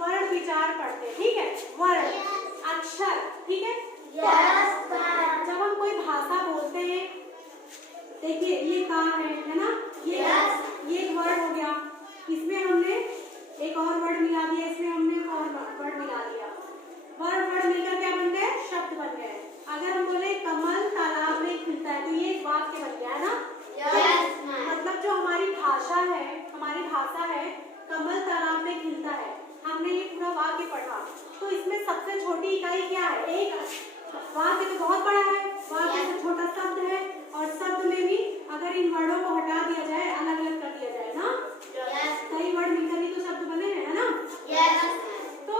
वर्ण विचार पढ़ते हैं, ठीक है, वर्ण अक्षर, ठीक है। जब हम कोई भाषा बोलते हैं, देखिए ये का है ना, ये एक वर्ड हो गया, इसमें हमने एक और वर्ड मिला दिया, इसमें हमने एक और वर्ड मिला दिया, वर्ड मिलकर क्या बन गए, शब्द बन गए। अगर हम बोले कमल तालाब में खिलता है तो ये एक वाक्य बन गया है ना। मतलब जो हमारी भाषा है कमल तालाब में खिलता है, हमने ये पूरा वाक्य पढ़ा, तो इसमें सबसे छोटी इकाई क्या है, एक वाक्य तो बहुत बड़ा है, वाक्य से छोटा शब्द है, और शब्द में भी अगर इन वर्डों को हटा दिया जाए, अलग अलग कर दिया जाए ना, कई वर्ड मिलकर ही तो शब्द बने हैं, है ना। तो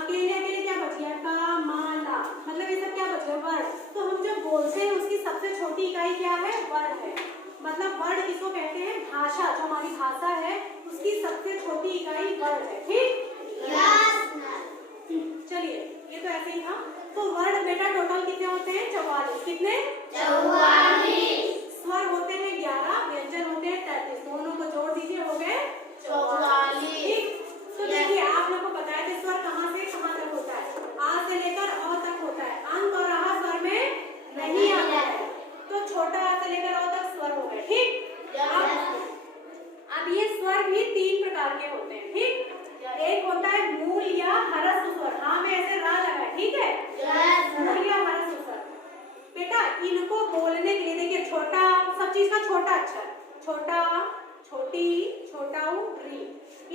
अकेले क्या बच गया, का मा ला, मतलब ये सब क्या बच गया, वर्ड। तो हम जो बोलते हैं उसकी सबसे छोटी इकाई क्या है, वर्ड है। मतलब वर्ड किसको कहते हैं, भाषा, जो हमारी भाषा है उसकी सबसे छोटी इकाई वर्ड है, ठीक। चलिए ये तो ऐसे ही था। तो वर्ड बेटा टोटल कितने होते हैं, 44। कितने, 44। स्वर होते हैं 11, व्यंजन होते हैं 33, दोनों को जोड़ दीजिए, हो गए 44, ठीक। तो देखिए आप लोग को बताया कि स्वर कहाँ से कहाँ तक होता है, आ से लेकर अ तक होता है, अंत और रहा स्वर में नहीं आता है, तो छोटा आ से लेकर अ तक स्वर हो गए, ठीक। अब ये स्वर भी 3 प्रकार के होते हैं, ठीक। एक होता है मूल या ह्रस्व स्वर, हाँ में ऐसे रा लगा है, ठीक है, मूल या ह्रस्व स्वर। बेटा इनको बोलने के लिए देखिए, छोटा, सब चीज का छोटा अक्षर, छोटा, छोटी, छोटा ऊ, री,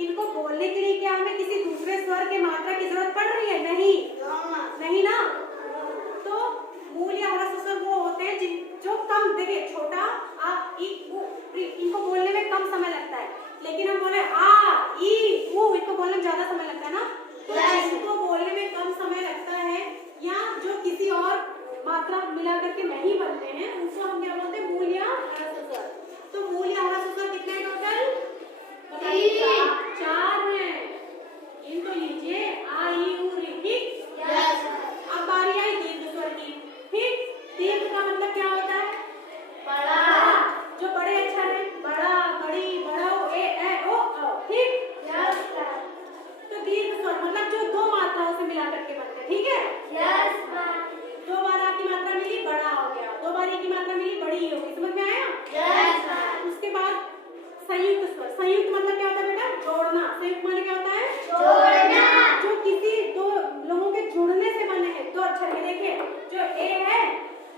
इनको बोलने के लिए क्या हमें किसी दूसरे स्वर के मात्रा की जरूरत पड़ रही है, नहीं ना। तो मूल या ह्रस्व स्वर वो होते हैं जो कम, देखिए छोटा आ, ई, उ, री, इनको बोलने में कम समय लगता है, लेकिन हम बोले आ, ई, उ, इनको बोलने में ज्यादा समय लगता है ना। तो इनको बोलने में कम समय लगता है, या जो किसी और मात्रा मिला करके नहीं बनते हैं, उनको हम क्या बोलते हैं, मूल या ह्रस्व स्वर। तो मूल या ह्रस्व स्वर कितने टोटल, 4 हैं। इनको लीजिए आ, ई, उ, री, ठीक। अब बारी आई दीर्घ स्वर की, ठीक। दीर्घ का मतलब क्या होता है, बड़ा, जो बड़े अक्षर है, बड़ा, बड़ी, बड़ो, ए, ओ, ठीक। तो दीर्घ स्वर मतलब जो 2 मात्राओं से मिला करके बनते हैं, ठीक है। 2 बार आ की मात्रा मिली, बड़ा हो गया, 2 बार ई की मात्रा मिली, बड़ी हो गई, समझ में आया। उसके बाद संयुक्त स्वर, संयुक्त मतलब क्या होता है बेटा, जोड़ना। संयुक्त माने क्या होता है, जोड़ना, जो किसी 2 लोगों के जुड़ने से बने हैं, 2 अक्षर के। देखिए जो ए है,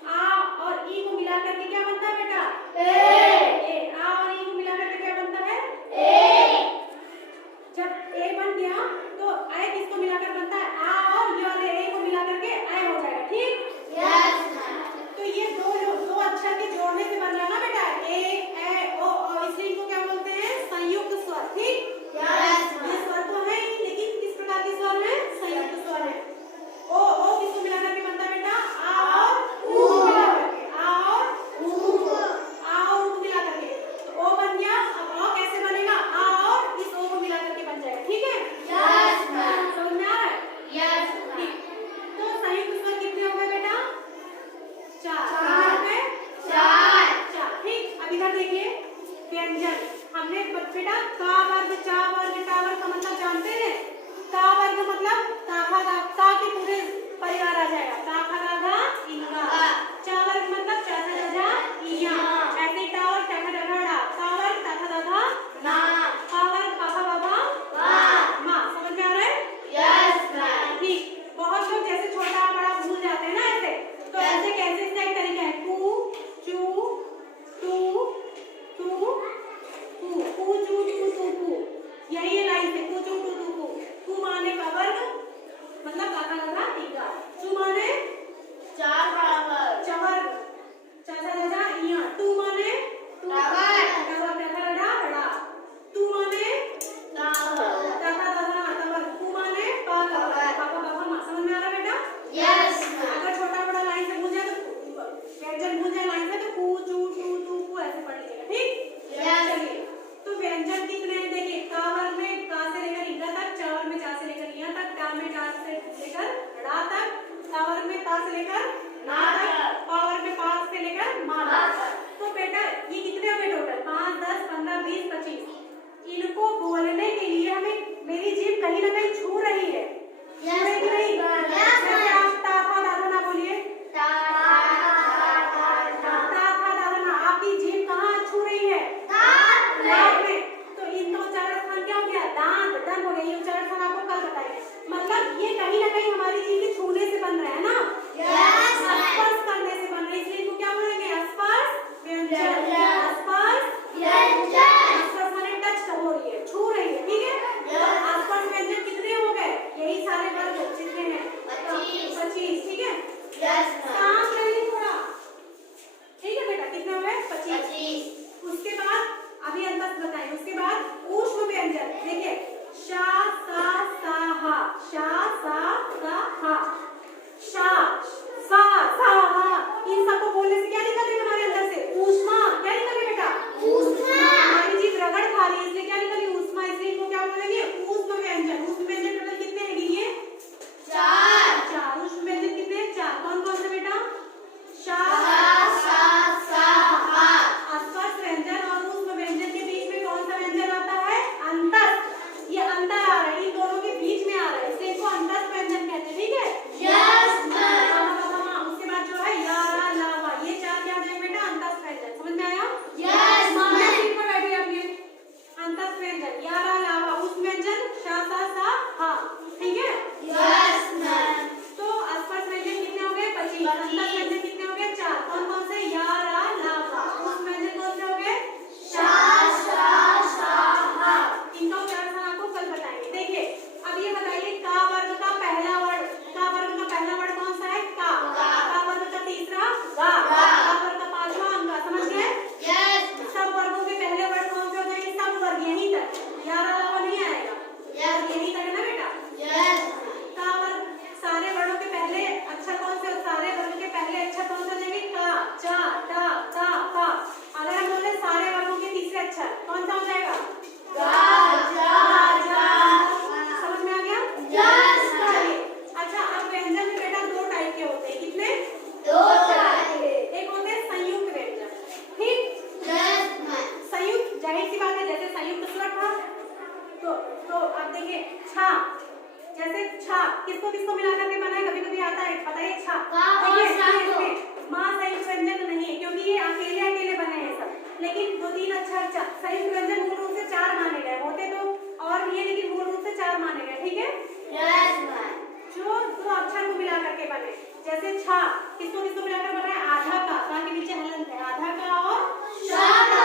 आ और ई को मिला करके क्या बनता है बेटा, ए, आ और ई को मिला करके क्या बनता है, ए। जब ए बन गया तो ऐ किसको मिलाकर बनता है, आ और ये वाले ए को मिला करके ऐ हो जाएगा, ठीक। तो ये 2 अक्षर के जोड़ने से बन रहा है ना बेटा, ए, ए, ओ, इसलिए इनको क्या बोलते हैं, संयुक्त स्वर, ठीक। ये स्वर तो है ही, लेकिन किस प्रकार के स्वर है, संयुक्त स्वर है। ओ किसको मिला करके बनता है बेटा, आ और उ को मिला करके, आ और उ को मिला करके, तो ओ बन गया। अब ओ कैसे बनेगा, आ और इस ओ को मिला करके बन जाएगा, ठीक है। समझ में आ रहा है, ठीक। तो संयुक्त स्वर कितने हो गए बेटा, 4, ठीक। अब इधर देखिए व्यंजन, हमने बेटा का वर्ग, चा वर्ग, टा वर्ग का मतलब जानते हैं। का वर्ग मतलब का खा गा, का के पूरे परिवार आ जाएगा, का खा गा घा इनका। चा वर्ग मतलब चा सा जा इया, ऐसे टा और टा खा गा ढा। का वर्ग ता खा गा घा ना, का वर्ग का खा गा घा मा। समझ में आ रहा है, ठीक। बहुत लोग जैसे छोटा बड़ा भूल जाते हैं ना ऐसे, तो ऐसे कैसे इसका एक तरीका है, कु, चू, टू, टू, कु, चू, टू, टू, यही है लाइन से, कु, चू, टू, टू, कु माने का वर्ग, मतलब काका लगा तीगा, चू माने 4 का वर्ग, चवर्ग, चाचा लगा इया, टू माने टावर, टावर टाका लगा, टू माने टावर, टाका लगा टावर, कु माने पाका, पाका पाका मा। समझ में आ रहा बेटा, अगर छोटा बड़ा लाइन से भूल जाए तो व्यंजन भूल जाए लाइन से, तो कु, चू, टू, टू, ऐसे पढ़ लीजिएगा, ठीक। चलिए तो व्यंजन कितने हैं, देखिए का वर्ग में का से लेकर इगा तक, चा वर्ग में चा से लेकर इया तक, टा में टा से लेकर ड़ा तक, ता वर्ग में ता से लेकर ना तक, पा वर्ग में पा से लेकर मा तक। तो बेटा ये कितने हो गए टोटल, 5, 10, डन हो गया, ये उच्चारण हम आपको कल बताएंगे। मतलब ये कहीं ना कहीं हमारी चीजें छूने से बन रहा है ना, स्पर्श करने से बन रहा है, इसलिए इनको क्या बोलेंगे? स्पर्श व्यंजन। स्पर्श व्यंजन, स्पर्श माने टच हो रही है, छू रही है, ठीक है। स्पर्श व्यंजन कितने हो गए? यही सारे वर्ग जितने हैं 25, ठीक है। शांत रहिए थोड़ा, ठीक है बेटा, कितने हो गए? 25। उसके बाद अभी अंतस बताएं, उसके बाद ऊष्म व्यंजन देखिए, शा सा सा हा, शा सा सा हा, शा सा सा हा, इन सबको बोलने से क्या निकल रही है हमारे अंदर से? ऊष्मा। क्या निकल रही है बेटा? ऊष्मा। हमारी जीभ रगड़ खा रही है, इसलिए क्या निकल रही है? ऊष्मा। इसलिए इनको क्या बोलेंगे? ऊष्म व्यंजन। ऊष्म व्यंजन टोटल कितने हैं गिनिए? 4। ऊष्म व्यंजन कितने हैं? 4। कौन कौन से बेटा? शा सा सा हा। स्पर्श व्यंजन और ऊष्म व्यंजन के बीच में कौन सा व्यंजन आता है? अंतस। ये अंतर आ रहा है, इन दोनों के बीच में आ रहा है, इसलिए इसको अंतस व्यंजन कहते हैं, ठीक है। Yes ma'am. उसके बाद जो है या रा ला वा, ये 4 क्या हो जाएंगे बेटा? अंतस व्यंजन। समझ में आया? Yes ma'am. सीट पर बैठिए अपने। अंतस व्यंजन या रा ला वा, ऊष्म व्यंजन शा सा सा हा, ठीक है। Yes ma'am. तो स्पर्श व्यंजन कितने हो गए? 25। अंतस व्यंजन कितने हो गए? 4। कौन कौन से? या रा ला वा। ऊष्म व्यंजन कौन से हो गए? शा सा सा हा। इनका उच्चारण हम आपको कल बताएंगे। देखिए अब ये बताइए, का वर्ग का पहला वर्ण, का वर्ग का पहला वर्ण कौन सा है? का। का वर्ग का तीसरा गा। का वर्ग का पांचवा अंगा। समझ गए? यस। सब वर्गों के पहले वर्ण कौन से हो जाएंगे? सब वर्ग यहीं तक, यार अलावा नहीं आएगा। यस, यहीं तक है ना बेटा? यस। का वर्ग सारे वर्णों के पहले अक्षर कौन से? सारे वर्ग के पहले अक्षर कौन से हो जाएंगे? का, चा, टा, ता, पा। अगर हम बोले सारे वर्गों के तीसरे अक्षर कौन सा हो जाएगा? गा, जा, जा। समझ में आ गया? यस। चलिए अच्छा, अब व्यंजन में बेटा 2 टाइप के होते हैं। कितने? 2 टाइप। एक होते हैं संयुक्त व्यंजन, ठीक? Yes ma'am. संयुक्त जाहिर सी बात है, जैसे संयुक्त स्वर था तो अब देखिए छा, जैसे छा किसको किसको मिला करके बना है? कभी कभी आता है, बताइए छा। देखिए मां संयुक्त व्यंजन नहीं है, क्योंकि ये अकेले अकेले बने हैं सब, लेकिन 2-3 अक्षर संयुक्त व्यंजन मूल रूप से 4 माने गए होते तो और भी है, लेकिन मूल रूप से 4 माने गए, ठीक है। Yes ma'am. जो 2 अक्षर को मिला करके बने, जैसे छा किसको किसको मिलाकर बना है? आधा का के नीचे हलंत है, आधा का और शा का,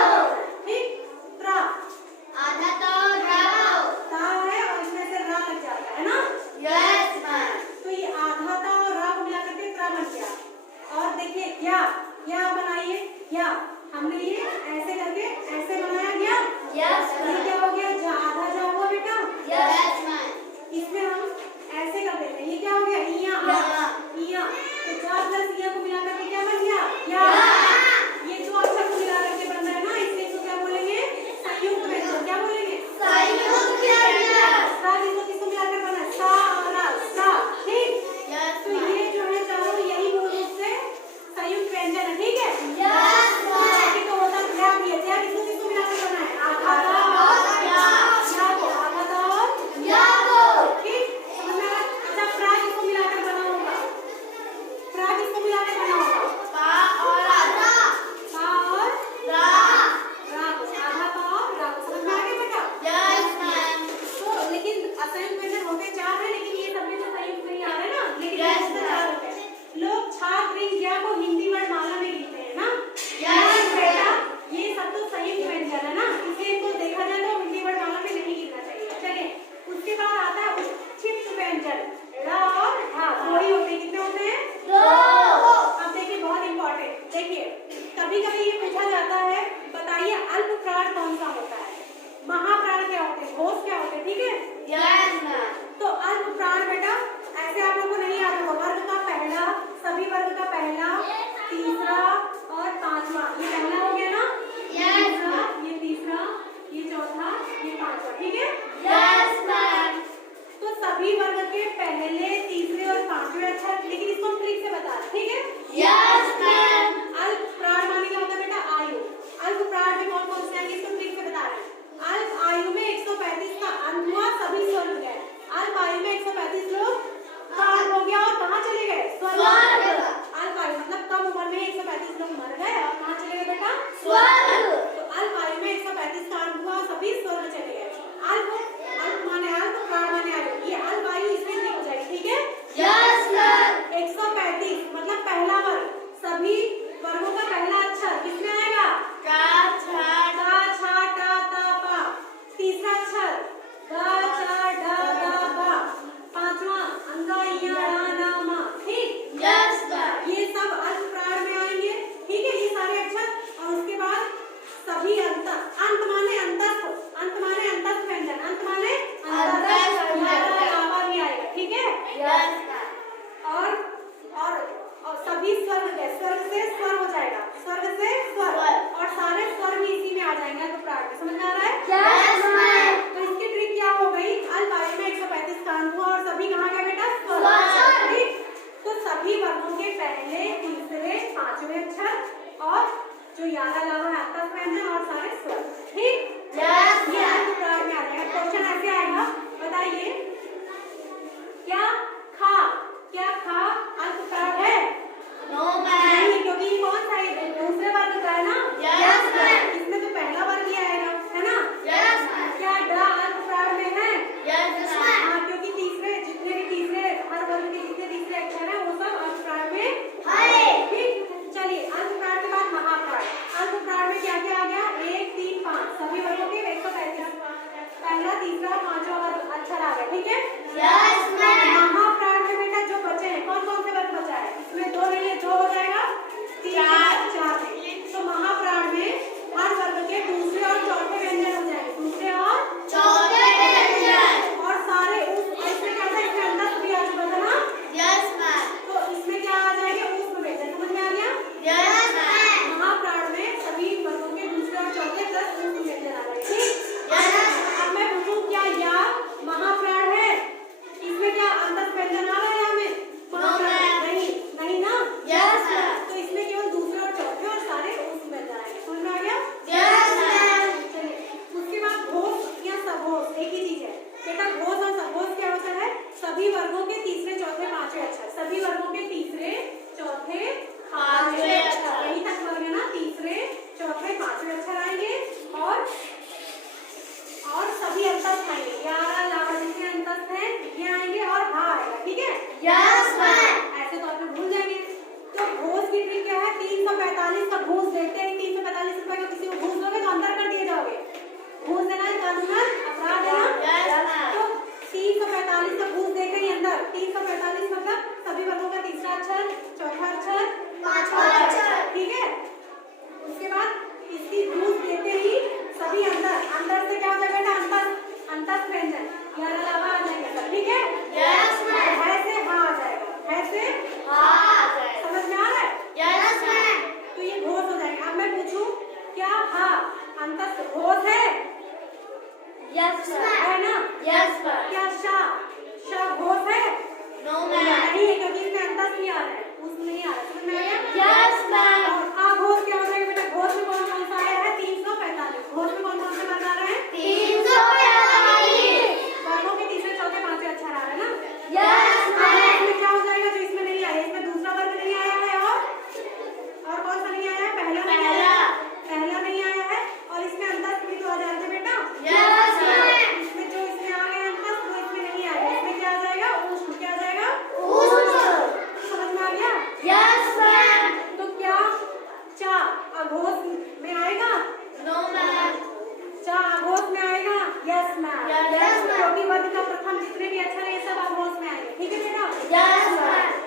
ठीक। त्रा आधा का और रा ता है और इसमें से रा लग जाता है ना। Yes ma'am. तो ये आधा ता और रा को मिला करके त्रा बन गया। और देखिए या बनाइए, या हमने ये ऐसे करके ऐसे बनाया गया। Yes ma'am. ये क्या हो गया? जा, आधा जा हुआ बेटा। Yes ma'am. इसमें हम ऐसे कर देते हैं, ये क्या हो गया? इया। तो जा प्लस इया को मिला करके क्या बन गया? या। ये 2 अक्षर को मिला करके बन रहा है ना, इसलिए ठीक है। Yes ma'am. महाप्राण में बेटा जो बचे हैं कौन कौन से वर्ग बचा है, इसमें 2 नहीं है, जो हो जाएगा 4 है। तो महाप्राण में हर वर्ग के दूसरे और चौथे व्यंजन हो जाएंगे, दूसरे और चौथे व्यंजन। और सारे इसमें क्या था, इसमें अंदर भी आ चुका था ना। Yes ma'am. तो इसमें क्या आ जाएंगे, ऊष्म व्यंजन, समझ में आ गया। Yes ma'am. महाप्राण में सभी वर्गों के दूसरे और चौथे प्लस ऊष्म व्यंजन आ जाएंगे, ठीक। अब मैं पूछूं क्या या महाप्राण है, इसमें क्या अंदर व्यंजन आ रहा है हमें, महाप्राण नहीं, नहीं ना। Yes ma'am. तो इसमें केवल दूसरे और चौथे और सारे ऊष्म व्यंजन आएंगे, समझ में आ गया। Yes ma'am. चलिए उसके बाद घोष या सघोष एक ही चीज है बेटा। घोष और सघोष क्या होता है, सभी वर्गों के तीसरे चौथे पांचवें अक्षर, सभी वर्गों के तीसरे चौथे पांचवें अक्षर, यही तक वर्ग है ना, तीसरे चौथे पांचवें अक्षर आएंगे और सभी अंतस्थ आएंगे, 11 अलावा जितने अंतस्थ हैं ये आएंगे और हा आएगा, ठीक है। Yes ma'am. ऐसे तो आप भूल जाएंगे। तो घोष की ट्रिक क्या है, 345 का घूस देखते हैं, 345 रुपए का किसी को घूस दोगे तो अंदर कर दिए जाओगे, घूस देना कानूनन अपराध है ना। Yes ma'am. तो 345 का घूस देकर ही अंदर, 345 मतलब सभी वर्गों का तीसरा अक्षर, चौथा अक्षर, पांचवा अक्षर, ठीक है। उसके बाद इसकी घूस देते ही सभी अंदर से क्या हो जाएगा बेटा, अंतस्थ व्यंजन, यार अलावा आ जाएंगे सब, ठीक है। Yes ma'am. है से हाँ आ जाएगा, है से हाँ। समझ में आ रहा है। Yes ma'am. तो ये घोष हो जाएगा। अब मैं पूछूं क्या हा अंतस्थ घोष है, यस मैम। है ना। Yes ma'am. क्या शा घोष है, नो मैम। नहीं है क्योंकि इसमें अंतस्थ नहीं आ रहा है, उसमें नहीं आ रहा है, समझ में आ गया। Yes ma'am. और आघोष क्या हो जाएगा बेटा, घोष में कौन कौन सा आया है, 345, घोष में कौन कौन से वर्ग आ रहे हैं, 345। वर्गों के तीसरे चौथे पांचवें अक्षर आ रहे हैं ना। Yes ma'am. इसमें क्या हो जाएगा जो इसमें नहीं आया, इसमें दूसरा वर्ग नहीं आया है और कौन सा नहीं आया है, पहला नहीं आया है और इसमें अंतस्थ भी तो आ जाते हैं बेटा। Yes ma'am. इसमें जो इसमें आ गए अंतस्थ वो इसमें नहीं आया, इसमें क्या आ जाएगा, ऊष्म, क्या आ जाएगा, समझ में आ गया। Yes ma'am. तो क्या चा अघोष में आएगा, नो मैम। चा अघोष में आएगा, यस मैम। Yes, ma'am. क्योंकि वर्ग का प्रथम जितने भी अक्षर है ये सब अघोष में आएंगे, ठीक है बेटा। Yes ma'am.